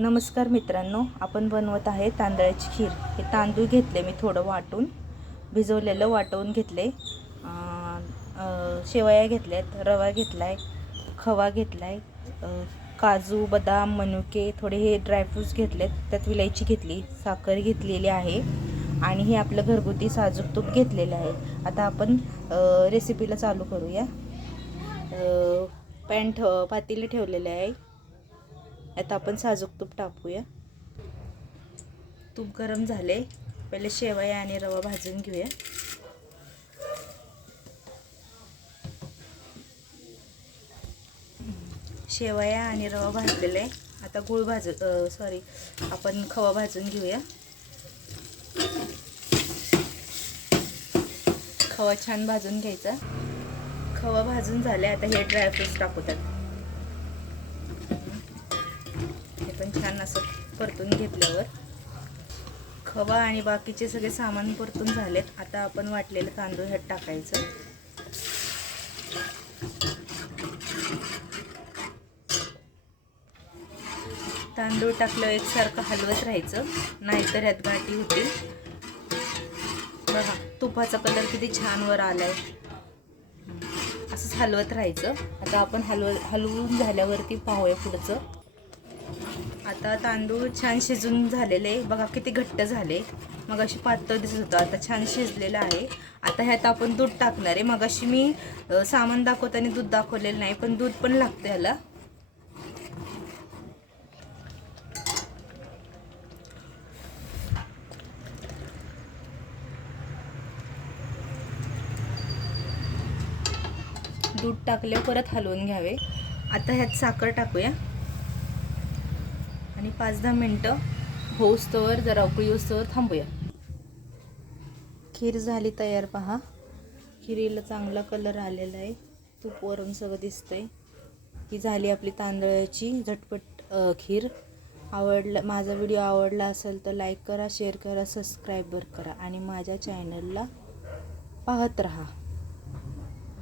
नमस्कार मित्रांनो आपण बनवत आहे तांदळाची खीर. हे तांदूळ घेतले मी थोडं वाटून. भिजवलेलं वाटवून घेतले. शेवया घेतल्यात रवा घेतला आहे खवा घेतला आहे काजू बदाम मनुके थोडे हे ड्रायफ्रूट्स घेतलेत. त्यात विलायची घेतली साखर घेतलेली आहे. आणि हे आपलं घरगुती साजूक तूप घेतलेलं आहे. आता आपण रेसिपीला चालू करूया. पॅन ठ पातेली ठेवलेले आहे. आता आपण साजूक तूप टाकूया. तूप गरम झाले. पहिले शेवया आणि रवा भाजून घेऊया. शेवया आणि रवा भाजलेला. आहे आता गूळ भाजू सॉरी आपण खवा भाजून घेऊया. खवा छान भाजून घ्यायचा. खवा भाजून झाले आता हे ड्रायफ्रूट्स टाकू त्यात आपण पण छान असं परतून घेतल्यावर. खवा आणि बाकीचे सगळे सामान परतून झालेत. आता आपण वाटलेलं तांदूळ ह्यात टाकायचं. तांदूळ टाकलं एकसारखं हलवत राहायचं. नाहीतर ह्यात गाठी होतील. बघा तुपाचा कलर किती छान वर आलाय. असंच हलवत राहायचं. आता आपण हलव हलवून झाल्यावरती पाहूया पुढचं. आता तांदूळ छान शिजून झालेले बघा किती घट्ट झाले. मग अशी पातळ दिसत होतं आता छान शिजलेलं आहे. आता ह्यात आपण दूध टाकणार आहे. मग अशी मी सामान दाखवताना दूध दाखवलेलं नाही पण दूध पण लागतं ह्याला. दूध टाकल्यावर परत हलवून घ्यावे. आता ह्यात साखर टाकूया. आणि पाच दहा मिनटं होऊस्तवर जरा उकळी होऊस्तवर थांबूया. खीर झाली तयार पहा. खिरीला चांगला कलर आलेला आहे. तूप वरून सगळं दिसतंय. ही झाली आपली तांदळाची झटपट खीर. आवडला माझा व्हिडिओ आवडला असेल तर लाईक करा शेअर करा सबस्क्राईबर करा. आणि माझ्या चॅनलला पाहत रहा.